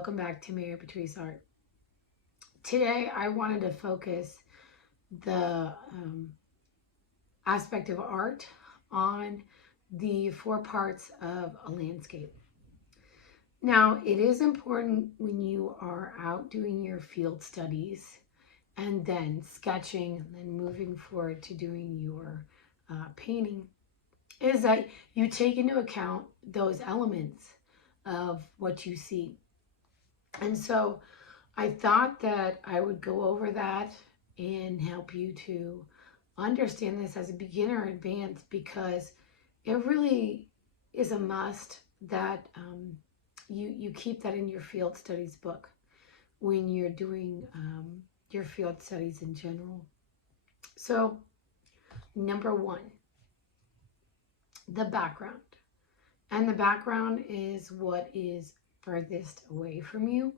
welcome back to Mary Patrice Art. Today I wanted to focus the aspect of art on the 4 parts of a landscape. Now, it is important when you are out doing your field studies and then sketching and then moving forward to doing your painting, is that you take into account those elements of what you see. And so I thought that I would go over that and help you to understand this as a beginner or advanced, because it really is a must that you keep that in your field studies book when you're doing your field studies in general. So number 1, the background. And the background is what is furthest away from you.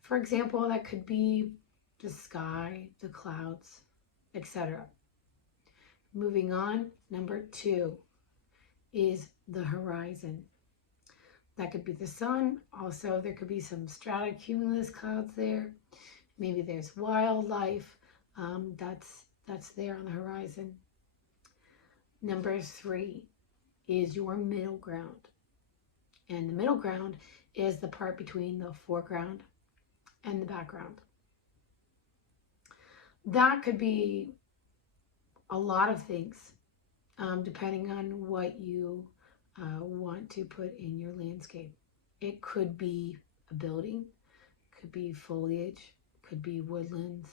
For example, that could be the sky, the clouds, etc. Moving on, number 2 is the horizon. That could be the sun. Also, there could be some stratocumulus clouds there. Maybe there's wildlife that's there on the horizon. Number 3 is your middle ground. And the middle ground is the part between the foreground and the background. That could be a lot of things, depending on what you want to put in your landscape. It could be a building, could be foliage, could be woodlands,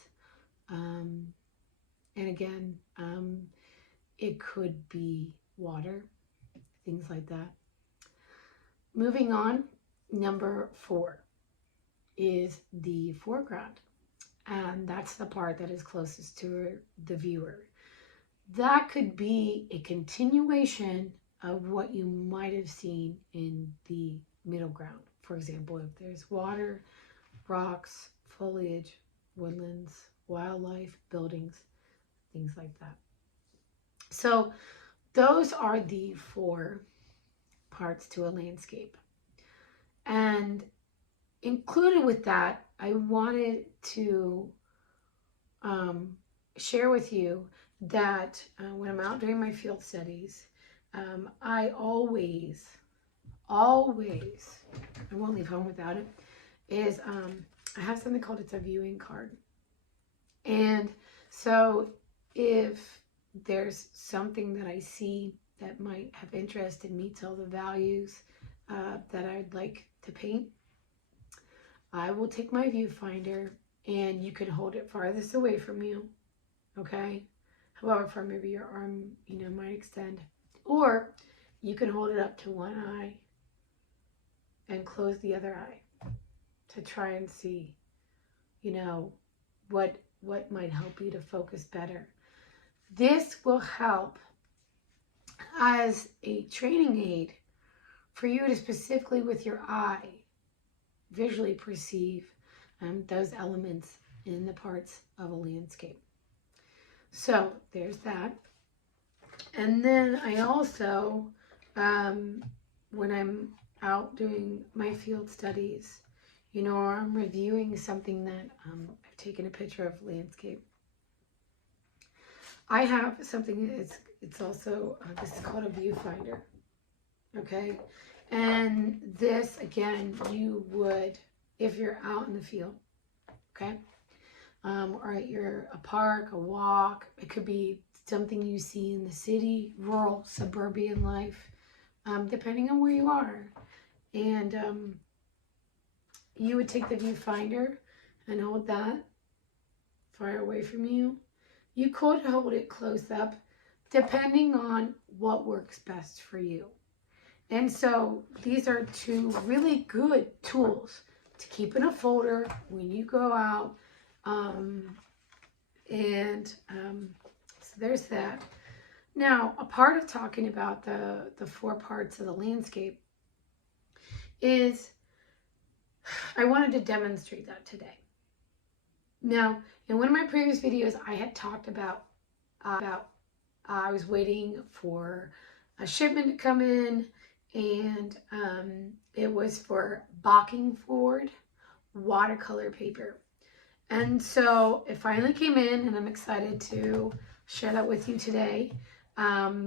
and again, it could be water, things like that. Moving on, number 4 is the foreground, and that's the part that is closest to the viewer. That could be a continuation of what you might have seen in the middle ground. For example, if there's water, rocks, foliage, woodlands, wildlife, buildings, things like that. So those are the 4 parts to a landscape. And included with that, I wanted to share with you that when I'm out doing my field studies, I always, I won't leave home without it, is I have something called it's a viewing card. And so if there's something that I see that might have interest and meets all the values that I'd like to paint, I will take my viewfinder, and you can hold it farthest away from you, okay? However far maybe your arm, might extend. Or you can hold it up to one eye and close the other eye to try and see, what might help you to focus better. This will help as a training aid for you to specifically with your eye visually perceive those elements in the parts of a landscape. So there's that. And then I also, when I'm out doing my field studies, or I'm reviewing something that I've taken a picture of landscape, I have something it's also, this is called a viewfinder, okay? And this, again, you would, if you're out in the field, okay? Or at a park, a walk, it could be something you see in the city, rural, suburban life, depending on where you are. And you would take the viewfinder and hold that far away from you. You could hold it close up, depending on what works best for you. And so these are 2 really good tools to keep in a folder when you go out. So there's that. Now, a part of talking about the 4 parts of the landscape is I wanted to demonstrate that today. Now, in one of my previous videos, I had talked about I was waiting for a shipment to come in, and It was for Bockingford watercolor paper. And so it finally came in, and I'm excited to share that with you today. I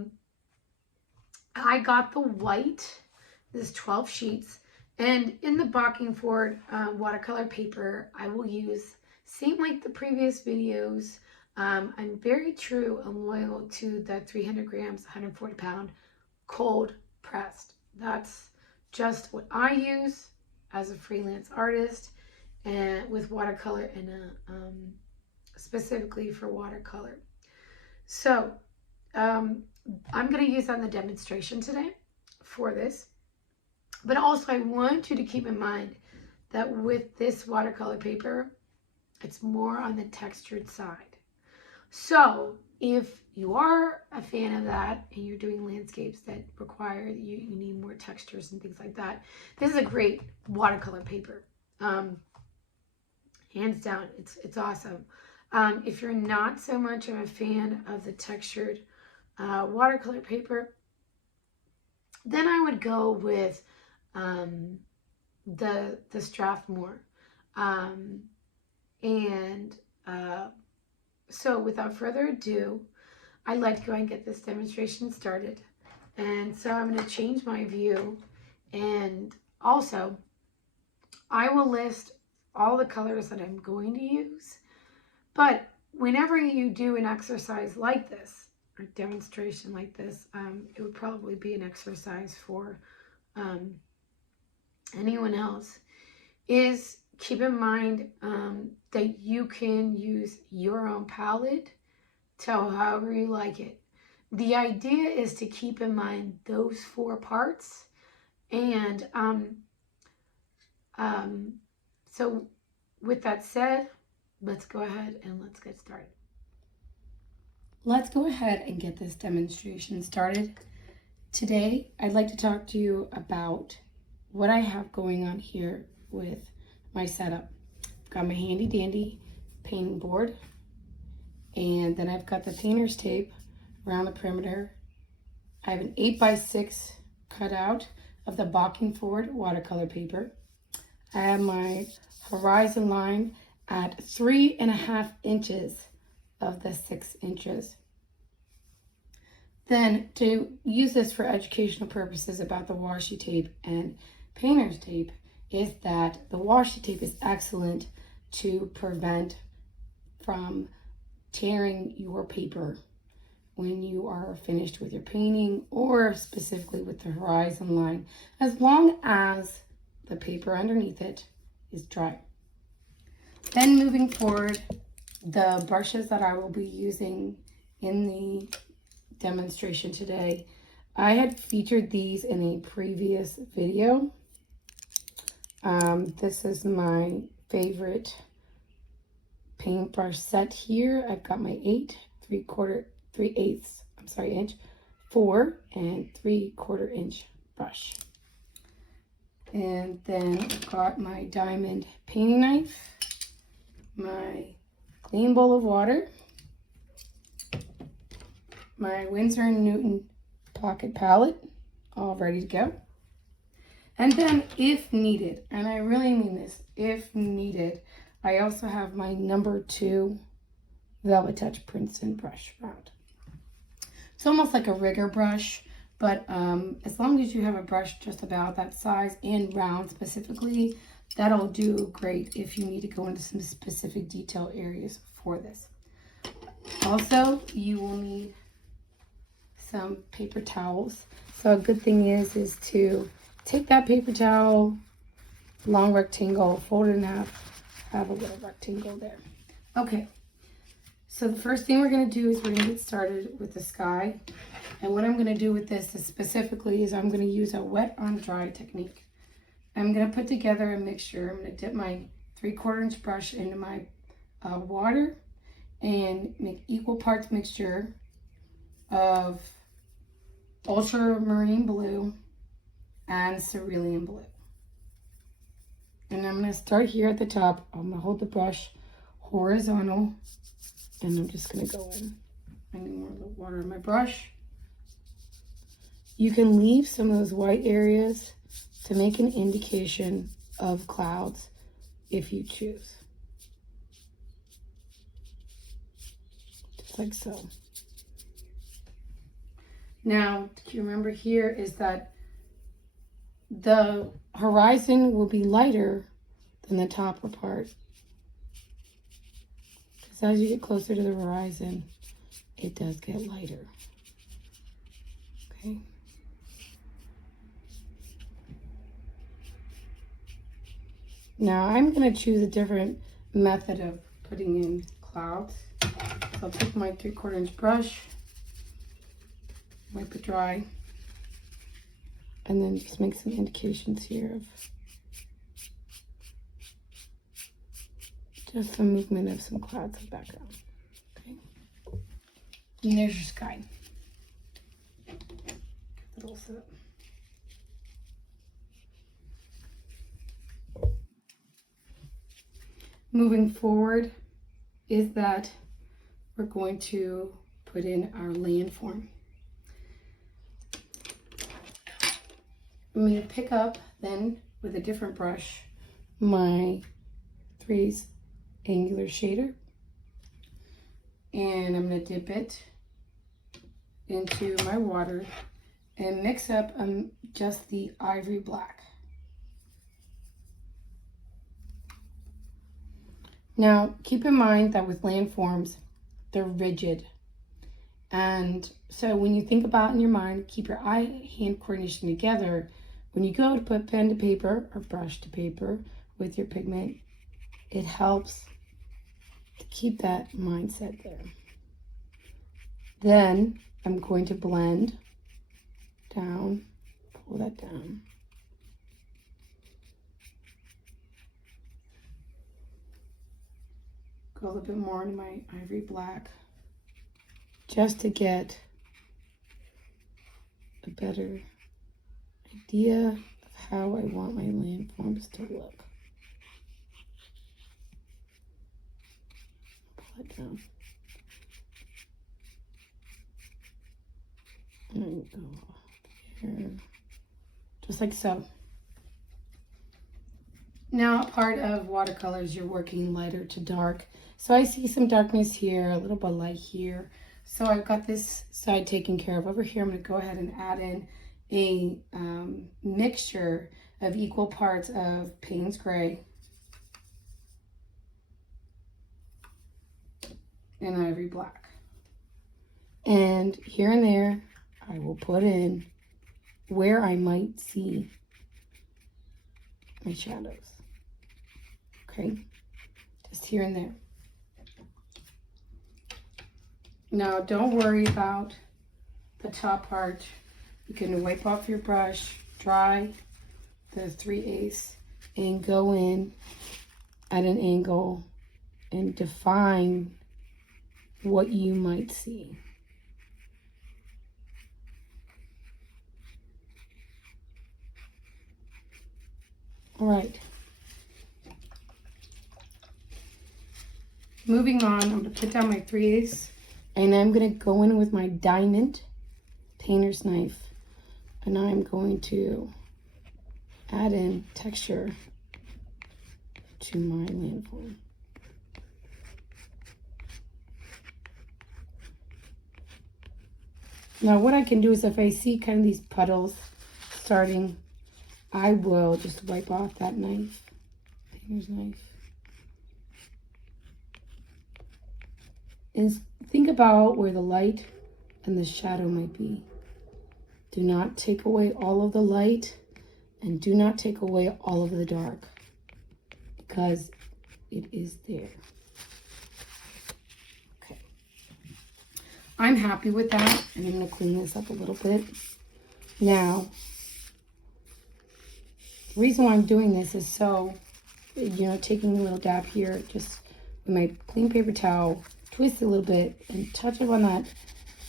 got the white, this 12 sheets, and in the Bockingford watercolor paper, I will use, same like the previous videos, I'm very true and loyal to the 300 grams, 140 pound cold pressed. That's just what I use as a freelance artist and with watercolor and specifically for watercolor. So I'm going to use that in the demonstration today for this. But also I want you to keep in mind that with this watercolor paper, it's more on the textured side. So if you are a fan of that and you're doing landscapes that require you need more textures and things like that, this is a great watercolor paper. Hands down, it's awesome. If you're not so much of a fan of the textured watercolor paper, then I would go with the Strathmore. So without further ado, I'd like to go and get this demonstration started. And so I'm going to change my view, and also I will list all the colors that I'm going to use. But whenever you do an exercise like this, or demonstration like this, it would probably be an exercise for anyone else, is keep in mind that you can use your own palette to however you like it. The idea is to keep in mind those 4 parts. And so with that said, let's go ahead and let's get started. Let's go ahead and get this demonstration started. Today, I'd like to talk to you about what I have going on here with my setup. I've got my handy dandy painting board, and then I've got the painter's tape around the perimeter. I have an 8x6 cutout of the Bockingford watercolor paper. I have my horizon line at 3.5 inches of the 6 inches. Then to use this for educational purposes about the washi tape and painter's tape is that the washi tape is excellent to prevent from tearing your paper when you are finished with your painting, or specifically with the horizon line, as long as the paper underneath it is dry. Then moving forward, the brushes that I will be using in the demonstration today, I had featured these in a previous video. This is my favorite paintbrush set here. I've got my 8, 3/8 inch, 4 and 3/4 inch brush. And then I've got my diamond painting knife, my clean bowl of water, my Winsor & Newton pocket palette, all ready to go. And then if needed, and I really mean this, if needed, I also have my number 2 Velvet Touch Princeton brush round. It's almost like a rigger brush, but as long as you have a brush just about that size and round specifically, that'll do great if you need to go into some specific detail areas for this. Also, you will need some paper towels. So a good thing is to take that paper towel, long rectangle, fold it in half, have a little rectangle there. Okay, so the first thing we're going to do is we're going to get started with the sky. And what I'm going to do with this is I'm going to use a wet on dry technique. I'm going to put together a mixture. I'm going to dip my 3/4 inch brush into my water and make equal parts mixture of ultramarine blue and cerulean blue. And I'm going to start here at the top. I'm going to hold the brush horizontal, and I'm just going to go in. I need more of the water in my brush. You can leave some of those white areas to make an indication of clouds if you choose. Just like so. Now, you remember here is that the horizon will be lighter than the topper part. Because as you get closer to the horizon, it does get lighter. Okay. Now I'm going to choose a different method of putting in clouds. So I'll take my 3/4 inch brush, wipe it dry, and then just make some indications here of just some movement of some clouds in the background. Okay. And there's your sky. Get it all set up. Moving forward is that we're going to put in our landform. I'm going to pick up then with a different brush my 3's angular shader, and I'm going to dip it into my water and mix up just the Ivory Black. Now, keep in mind that with landforms, they're rigid. And so when you think about it in your mind, keep your eye-hand coordination together. When you go to put pen to paper or brush to paper with your pigment, it helps to keep that mindset there. Then I'm going to blend down, pull that down. Go a little bit more into my Ivory Black just to get a better idea of how I want my landforms to look. Pull it down. And go here, just like so. Now, part of watercolors, you're working lighter to dark. So I see some darkness here, a little bit of light here. So I've got this side taken care of. Over here, I'm going to go ahead and add in a mixture of equal parts of Paynes Gray and Ivory Black. And here and there, I will put in where I might see my shadows. Okay, just here and there. Now, don't worry about the top part. You can wipe off your brush, dry the 3/8, and go in at an angle and define what you might see. All right. Moving on, I'm going to put down my 3/8, and I'm going to go in with my diamond painter's knife, and I'm going to add in texture to my landform. Now what I can do is if I see kind of these puddles starting, I will just wipe off that knife, painter's knife. And think about where the light and the shadow might be. Do not take away all of the light and do not take away all of the dark, because it is there. Okay. I'm happy with that, and I'm going to clean this up a little bit. Now, the reason why I'm doing this is so, taking a little dab here, just with my clean paper towel, twist it a little bit and touch up on that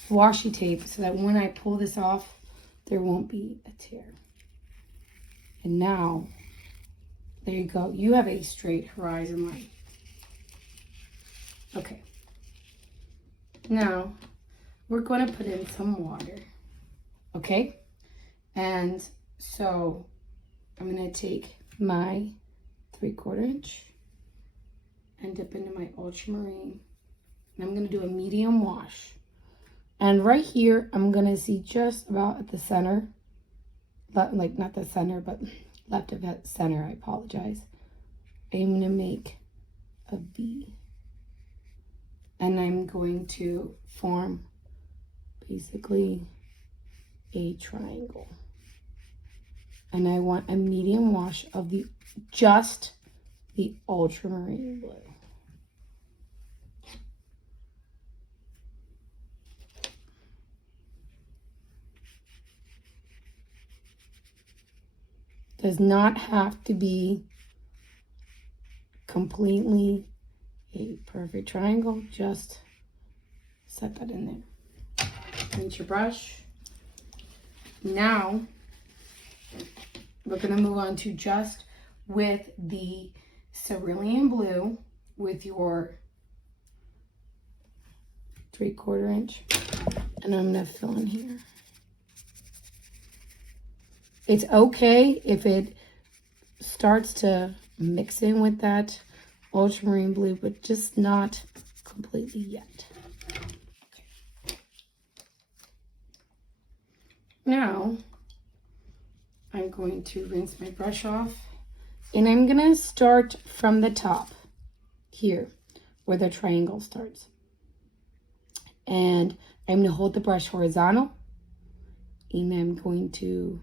washi tape so that when I pull this off, there won't be a tear. And now, there you go. You have a straight horizon line. Okay. Now, we're going to put in some water. Okay? And so, I'm gonna take my 3/4 inch and dip into my ultramarine. And I'm gonna do a medium wash. And right here, I'm gonna see just about at the center, like not the center, but left of that center, I apologize. I'm gonna make a V. And I'm going to form basically a triangle. And I want a medium wash of just the ultramarine blue. Does not have to be completely a perfect triangle, just set that in there. Rinse your brush. Now we're going to move on to just with the Cerulean blue with your 3/4 inch, and I'm going to fill in here. It's okay if it starts to mix in with that ultramarine blue, but just not completely yet. Okay. Now, I'm going to rinse my brush off, and I'm going to start from the top here where the triangle starts. And I'm going to hold the brush horizontal, and I'm going to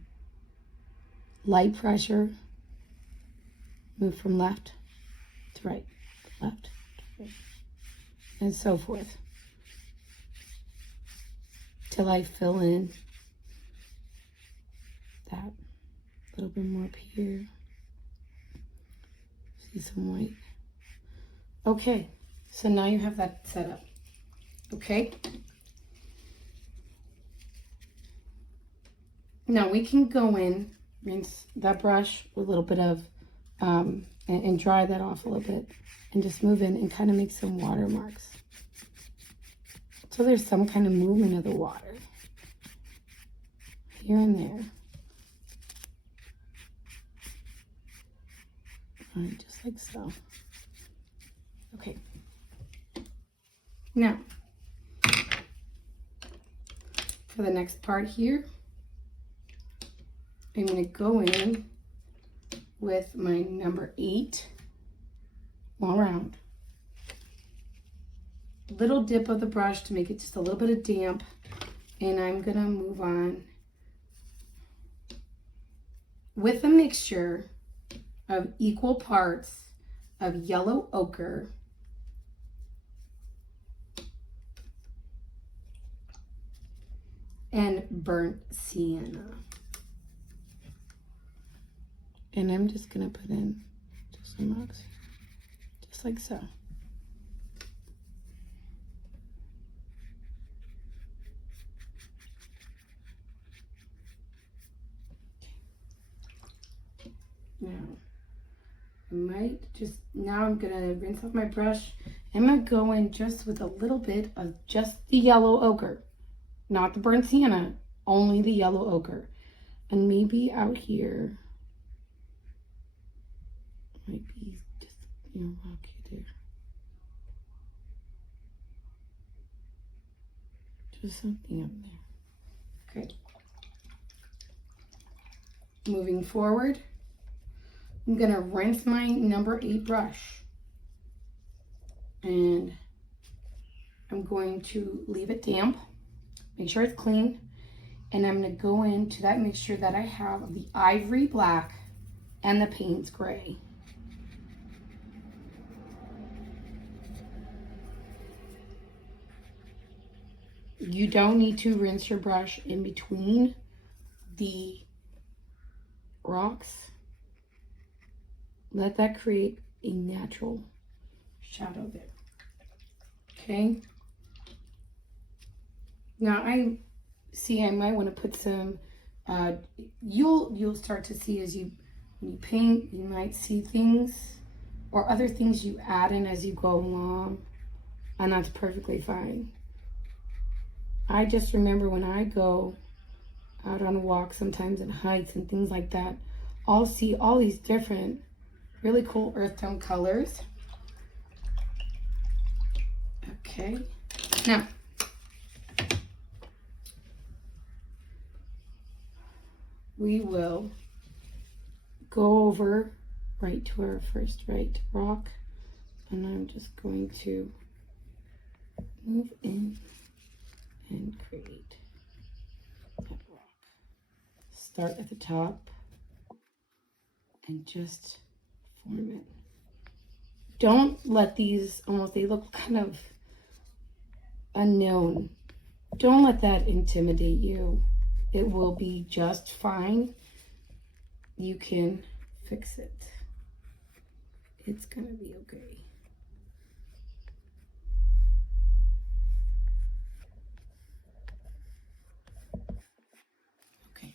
light pressure, move from left to right, left to right, and so forth, till I fill in that little bit more up here. See some white. Okay, so now you have that set up. Okay. Now we can go in, rinse that brush with a little bit of, and dry that off a little bit, and just move in and kind of make some watermarks. So there's some kind of movement of the water here and there. All right, just like so. Okay. Now, for the next part here, I'm going to go in with my number 8 long round. Little dip of the brush to make it just a little bit of damp, and I'm going to move on with a mixture of equal parts of yellow ochre and burnt sienna. And I'm just going to put in just some marks, just like so. Now, I might just, now I'm going to rinse off my brush. I'm going to go in just with a little bit of just the yellow ochre, not the burnt sienna, only the yellow ochre. And maybe out here, might be just, rocky there. Just something up there. Okay. Moving forward, I'm going to rinse my number 8 brush. And I'm going to leave it damp. Make sure it's clean. And I'm going to go into that mixture that I have of the Ivory Black and the Paynes Gray. You don't need to rinse your brush in between the rocks. Let that create a natural shadow there. Okay. Now I might want to put some, you'll start to see as when you paint, you might see things or other things you add in as you go along, and that's perfectly fine. I just remember when I go out on a walk sometimes in hikes and things like that, I'll see all these different really cool earth tone colors. Okay, now we will go over right to our first right rock, and I'm just going to move in and create that rock. Start at the top and just form it. Don't let these they look kind of unknown. Don't let that intimidate you. It will be just fine. You can fix it. It's gonna be okay. Okay.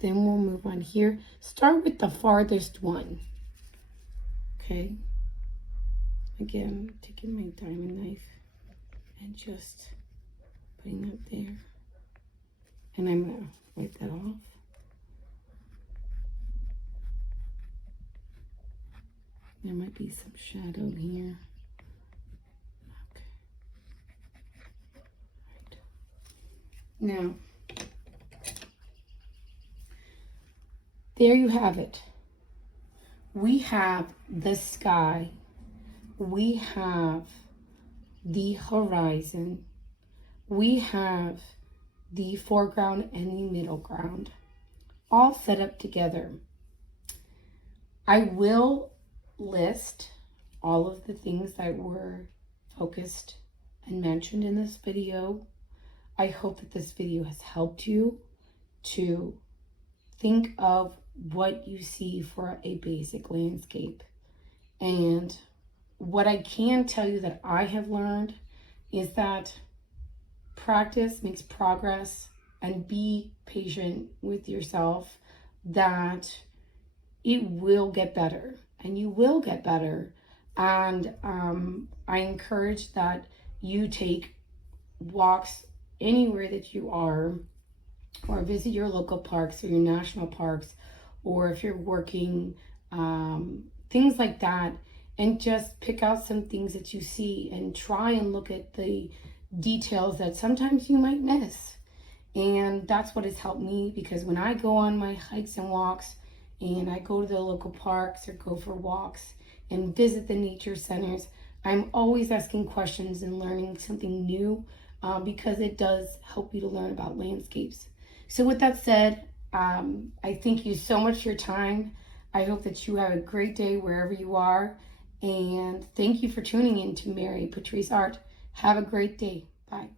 Then we'll move on here. Start with the farthest one. Okay. Again, taking my diamond knife and just putting that there. And I'm gonna wipe that off. There might be some shadow here. Okay. Right. Now, there you have it. We have the sky. We have the horizon. We have the foreground and the middle ground all set up together. I will list all of the things that were focused and mentioned in this video. I hope that this video has helped you to think of what you see for a basic landscape. And what I can tell you that I have learned is that practice makes progress, and be patient with yourself, that it will get better and you will get better. And I encourage that you take walks anywhere that you are, or visit your local parks or your national parks, or if you're working, things like that, and just pick out some things that you see and try and look at the details that sometimes you might miss. And that's what has helped me, because when I go on my hikes and walks, and I go to the local parks or go for walks and visit the nature centers, I'm always asking questions and learning something new, because it does help you to learn about landscapes. So with that said, I thank you so much for your time. I hope that you have a great day wherever you are. And thank you for tuning in to Mary Patrice Art. Have a great day. Bye.